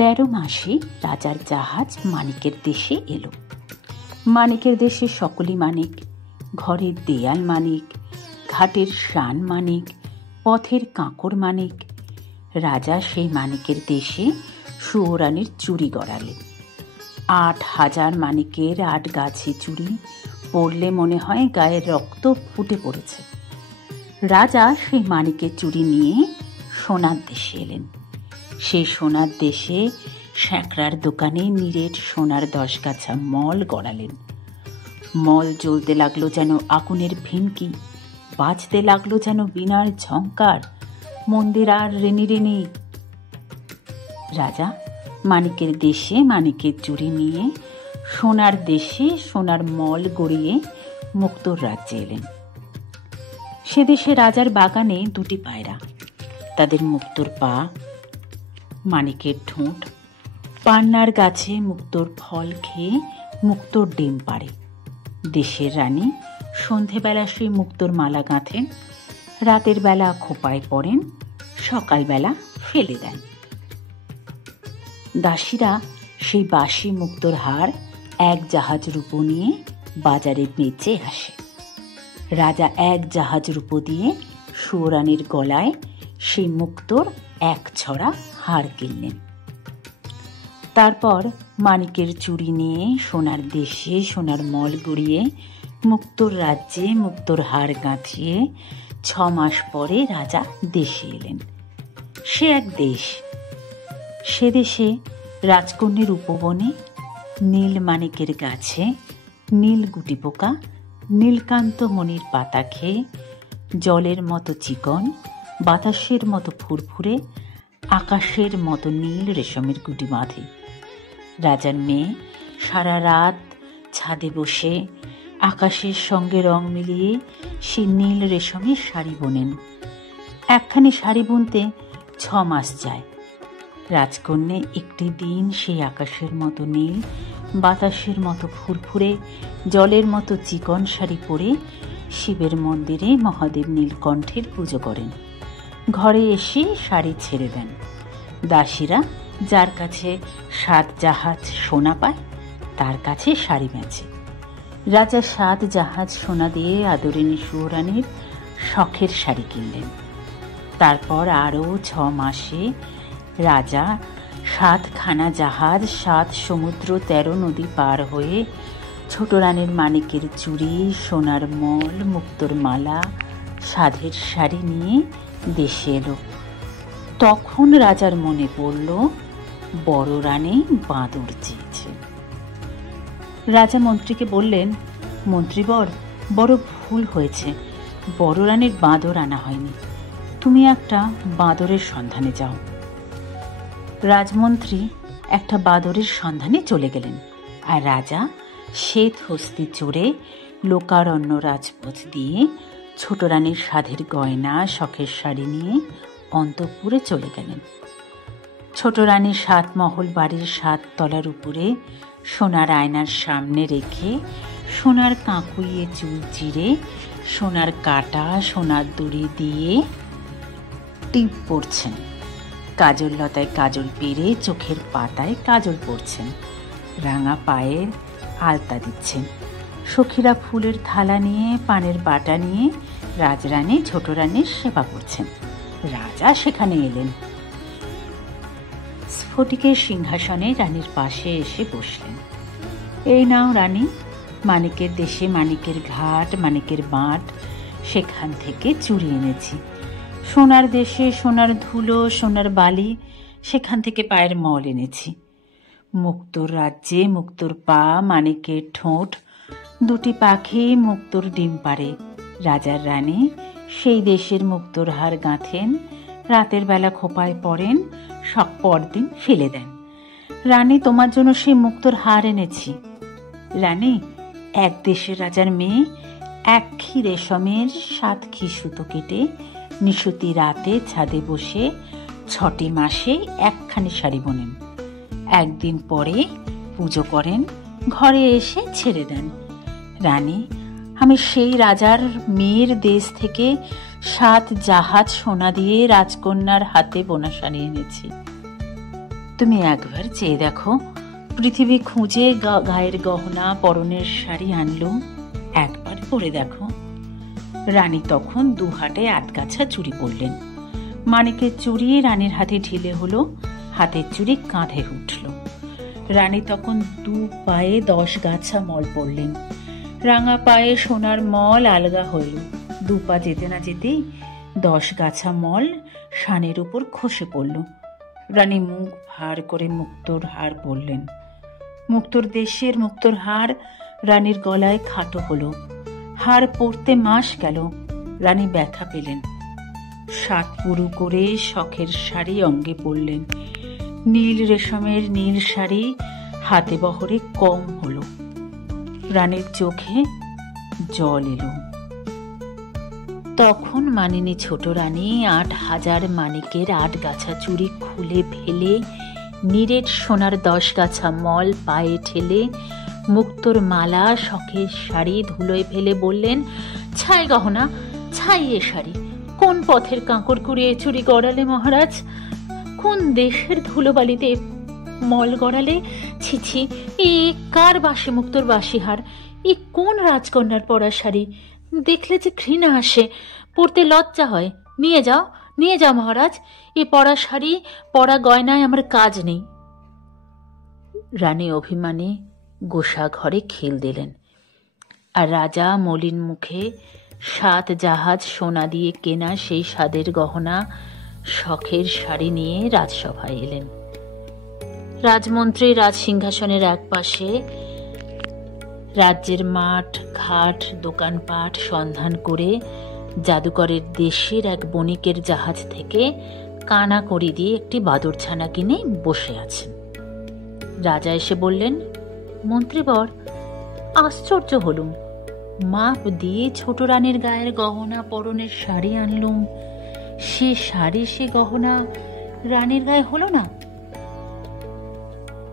13 মাসে রাজার জাহাজ মানিকের দেশে এলো। মানিকের দেশে সকলই মানিক, ঘরের দেয়াল মানিক, ঘাটের শান মানিক, পথের কাঁকর মানিক। রাজা সেই মানিকের দেশে সুয়োরানীর চুড়ি গড়ালেন। 8,000 মানিকের 8 গাছে চুড়ি পড়লে মনে হয় গায়ের রক্ত ফুটে পড়েছে। রাজা সেই মানিকের চুড়ি নিয়ে সোনার দেশে এলেন। সেই সোনার দেশে স্যাঁকড়ার দোকানে নিরেট সোনার 10 গাছা মল গড়ালেন। মল জ্বলতে লাগলো যেন আগুনের ভিনকি, বাজতে লাগলো যেন বীণার ঝংকার, মন্দির আর রেনি রেনি। রাজা মানিকের দেশে মানিকের চুড়ি নিয়ে সোনার দেশে সোনার মল গড়িয়ে মুক্তোর রাজ্যে এলেন। সে দেশে রাজার বাগানে 2টি পায়রা, তাদের মুক্তোর পা, মানিকের ঠোঁট। পান্নার গাছে মুক্তোর ফল খেয়ে মুক্তোর ডিম পাড়ে। দেশের রানী সন্ধেবেলা সেই মুক্তোর মালা গাঁথেন, রাতের বেলা খোপায় পরেন, সকালবেলা ফেলে দেন। দাসীরা সেই বাসি মুক্তোর হার 1 জাহাজ রূপো নিয়ে বাজারে বেচে আসে। রাজা 1 জাহাজ রূপো দিয়ে সুয়োরানীর গলায় সেই মুক্তোর 1 ছড়া হার কিনলেন। তারপর মানিকের চুড়ি নিয়ে সোনার দেশে সোনার মল গড়িয়ে মুক্তোর রাজ্যে মুক্তোর হার গাঁথিয়ে 6 মাস পরে রাজা দেশে এলেন। সে এক দেশ। সে দেশে রাজকন্যের উপবনে নীল মানিকের গাছে নীল গুটি পোকা নীলকান্ত মণির পাতা খেয়ে জলের মতো চিকন, বাতাসের মতো ফুরফুরে, আকাশের মতো নীল রেশমের গুটি বাঁধে। রাজার মেয়ে সারা রাত ছাদে বসে আকাশের সঙ্গে রং মিলিয়ে সেই নীল রেশমের শাড়ি বোনেন। একখানি শাড়ি বুনতে 6 মাস যায়। রাজকন্যা একটি দিন সেই আকাশের মতো নীল, বাতাসের মতো ফুরফুরে, জলের মতো চিকন শাড়ি পরে শিবের মন্দিরে মহাদেব নীলকণ্ঠের পুজো করেন। ঘরে এসে শাড়ি ছেড়ে দেন। দাসীরা যার কাছে 7 জাহাজ সোনা পায় তার কাছে শাড়ি বেচে। রাজা 7 জাহাজ সোনা দিয়ে আদরিণী সুয়োরানীর শখের শাড়ি কিনলেন। তারপর আরও 6 মাসে রাজা 7খানা জাহাজ 7 সমুদ্র 13 নদী পার হয়ে ছোট রানীর মানিকের চুড়ি, সোনার মল, মুক্তোর মালা, সাধের শাড়ি নিয়ে দেশে এলো। তখন রাজার মনে পড়ল বড় রানী বাঁদর চেয়েছে। রাজা মন্ত্রীকে বললেন, মন্ত্রীবর, বড় ভুল হয়েছে, বড় রানীর বাঁদর আনা হয়নি, তুমি একটা বাঁদরের সন্ধানে যাও। রাজমন্ত্রী একটা বাঁদরের সন্ধানে চলে গেলেন, আর রাজা শ্বেত হস্তি চড়ে লোকারণ্য রাজপথ দিয়ে ছোট রানীর সাধের গয়না, শখের শাড়ি নিয়ে অন্তঃপুরে চলে গেলেন। ছোট রানীর 7 মহল বাড়ির 7 তলার উপরে সোনার আয়নার সামনে রেখে সোনার কাঁকুইয়ে চুল চিরে সোনার কাঁটা সোনার দড়ি দিয়ে টিপ পরছেন। কাজল লতায় কাজল পেরে চোখের পাতায় কাজল পরছেন। রাঙা পায়ের আলতা দিচ্ছেন। সখীরা ফুলের থালা নিয়ে, পানের বাটা নিয়ে রাজরানী ছোট রানীর সেবা করছেন। রাজা সেখানে এলেন। স্ফটিকের সিংহাসনে রানীর পাশে এসে বসলেন। এই নাও রানী, মানিকের দেশে মানিকের ঘাট, মানিকের বাঁট, সেখান থেকে চুরি এনেছি। সোনার দেশে সোনার ধুলো, সোনার বালি, সেখান থেকে পায়ের মল এনেছি। মুক্তোর রাজ্যে মুক্তোর পা, মানিকের ঠোঁট, 2টি পাখি মুক্তোর ডিম পাড়ে। রাজার রানী সেই দেশের মুক্তোর হার গাঁথেন, রাতের বেলা খোপায় পরেন, পরদিন ফেলে দেন। রানী, তোমার জন্য সেই মুক্তোর হার এনেছি। রানী, এক দেশের রাজার মেয়ে 1 খি রেশমের 7 খি সুতো কেটে নিশুতি রাতে ছাদে বসে 6টি মাসে 1খানি শাড়ি বোনেন। একদিন পরে পুজো করেন, ঘরে এসে ছেড়ে দেন। রানী, আমি সেই রাজার মেয়ের দেশ থেকে 7 জাহাজ সোনা দিয়ে রাজকন্যার হাতে বোনা শাড়ি এনেছি। তুমি একবার চেয়ে দেখো, পৃথিবী খুঁজে গায়ের গহনা পরনের শাড়ি আনলো, একবার পরে দেখো। রানী তখন দু হাটে আটগাছা চুড়ি পরলেন। মানিকের চুড়ি রানীর হাতে ঢিলে হলো, হাতের চুড়ি কাঁধে উঠল। রানী তখন দু পায়ে 10 গাছা মল পরলেন। রাঙা পায়ে সোনার মল আলগা হইল। 2 পা যেতে না যেতেই 10 গাছা মল শানের উপর খসে পড়ল। রানী মুখ ভার করে মুক্তোর হার পরলেন। মুক্তোর দেশের মুক্তোর হার রানীর গলায় খাটো হলো। হার পরতে মাস গেল, রানী ব্যথা পেলেন। 7 পুরু করে শখের শাড়ি অঙ্গে পরলেন। নীল রেশমের নীল শাড়ি হাতে বহরে কম হলো। রানীর চোখে জল এলো। তখন মানিনী ছোট রানী 8,000 মানিকের 8 গাছা চুড়ি খুলে ফেলে, নিরেট সোনার 10 গাছা মল পায়ে ঠেলে, মুক্তোর মালা শখের শাড়ি ধুলোয় ফেলে বললেন, ছাই গহনা, ছাই এ শাড়ি, কোন পথের কাঁকড় কুড়িয়ে চুরি গড়ালে মহারাজ? কোন দেশের ধুলোবালিতে মল গড়ালে? ছিছি, এ কার বাসে মুক্তোর বাসিহার? এ কোন রাজকন্যার পরা শাড়ি? দেখলে যে ঘৃণা আসে, পরতে লজ্জা হয়। নিয়ে যাও, নিয়ে যাও মহারাজ, এ পরা শাড়ি পরা গয়নায় আমার কাজ নেই। রানী অভিমানে গোসা ঘরে খেল দিলেন। আর রাজা মলিন মুখে 7 জাহাজ সোনা দিয়ে কেনা সেই স্বাদের গহনা শখের শাড়ি নিয়ে রাজসভায় এলেন। রাজমন্ত্রী রাজসিংহাসনের এক পাশে রাজ্যের মাঠ ঘাট দোকানপাট সন্ধান করে জাদুকরের দেশের এক বণিকের জাহাজ থেকে কানা কড়ি দিয়ে একটি বাদুড়ছানা কিনে বসে আছেন। রাজা এসে বললেন, মন্ত্রীবর, আশ্চর্য হলুম, মাপ দিয়ে ছোট রানীর গায়ের গহনা পরনের শাড়ি আনলুম, সে শাড়ি সে গহনা রানীর গায়ে হলো না।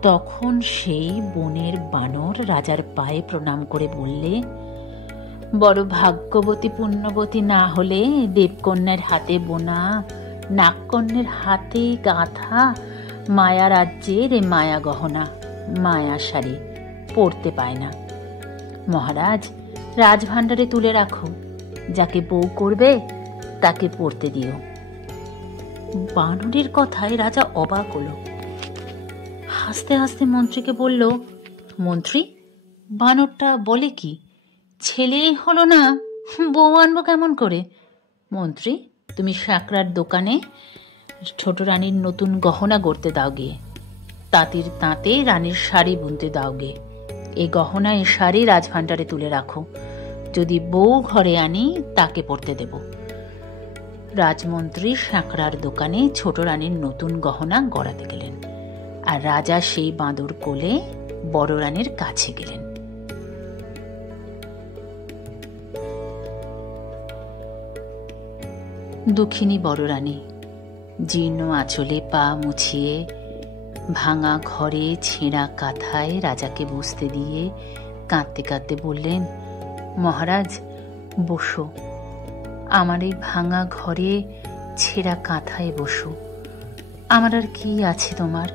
তখন সেই বনের বানর রাজার পায়ে প্রণাম করে বললে, বড় ভাগ্যবতী পুণ্যবতী না হলে দেবকন্যার হাতে বোনা, নাগকন্যার হাতে গাঁথা মায়া রাজ্যের এ মায়া গহনা মায়া শাড়ি পরতে পায় না। মহারাজ, রাজভাণ্ডারে তুলে রাখো, যাকে বউ করবে তাকে পরতে দিও। বানরের কথায় রাজা অবাক হলো। হাসতে হাসতে মন্ত্রীকে বলল, মন্ত্রী, বানরটা বলে কি? ছেলেই হলো না, বউ আনবো কেমন করে? মন্ত্রী, তুমি সাঁকড়ার দোকানে ছোট রানীর নতুন গহনা গড়তে দাও গিয়ে, তাঁতির তাঁতে রানীর শাড়ি বুনতে দাও গে। এ গহনা এ শাড়ি রাজভাণ্ডারে তুলে রাখো, যদি বউ ঘরে আনি তাকে পরতে দেব। রাজমন্ত্রী সাঁকড়ার দোকানে ছোট রানীর নতুন গহনা গড়াতে গেলেন, আর রাজা সেই বাঁদর কোলে বড় রানীর কাছে গেলেন। দুঃখিনী বড় রানী জীর্ণ আঁচলে পা মুছিয়ে ভাঙা ঘরে ছেঁড়া কাঁথায় রাজাকে বসতে দিয়ে কাঁদতে কাঁদতে বললেন, মহারাজ বসো, আমার এই ভাঙা ঘরে ছেঁড়া কাঁথায় বসো। আমার আর কি আছে তোমার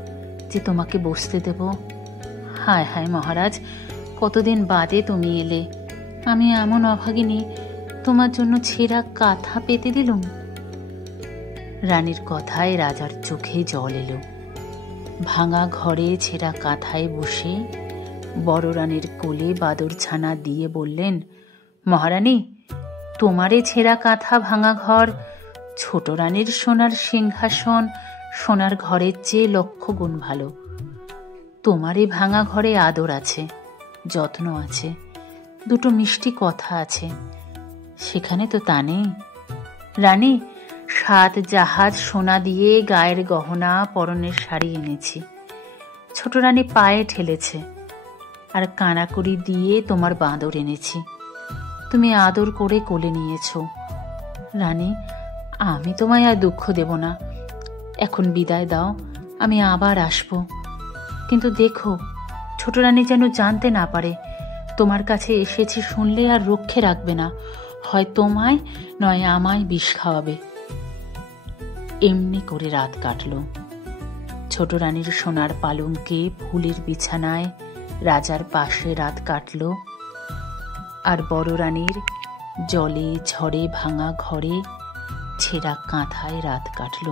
যে তোমাকে বসতে দেব? হায় হায় মহারাজ, কতদিন বাদে তুমি এলে, আমি এমন অভাগিনী তোমার জন্য ছেঁড়া কাঁথা পেতে দিলুম। রানীর কথায় রাজার চোখে জল এলো। ভাঙা ঘরে ছেঁড়া কাঁথায় বসে বড় রানীর কোলে বাদুড়ছানা দিয়ে বললেন, মহারানী, তোমারে ছেঁড়া কাঁথা ভাঙা ঘর ছোট রানীর সোনার সিংহাসন সোনার ঘরের চেয়ে 1,00,000 গুণ ভালো। তোমারই ভাঙা ঘরে আদর আছে, যত্ন আছে, দুটো মিষ্টি কথা আছে, সেখানে তো তা নেই। রানী, 7 জাহাজ সোনা দিয়ে গায়ের গহনা পরনের শাড়ি এনেছি, ছোট রানী পায়ে ঠেলেছে, আর কানাকড়ি দিয়ে তোমার বাঁদর এনেছি, তুমি আদর করে কোলে নিয়েছ। রানী, আমি তোমায় আর দুঃখ দেব না, এখন বিদায় দাও, আমি আবার আসব। কিন্তু দেখো, ছোট রানী যেন জানতে না পারে তোমার কাছে এসেছি, শুনলে আর রক্ষে রাখবে না, হয় তোমায় নয় আমায় বিষ খাওয়াবে। এমনি করে রাত কাটল। ছোট রানীর সোনার পালঙ্কে ফুলের বিছানায় রাজার পাশে রাত কাটল, আর বড় রানীর জলে ঝড়ে ভাঙা ঘরে ছেঁড়া কাঁথায় রাত কাটল।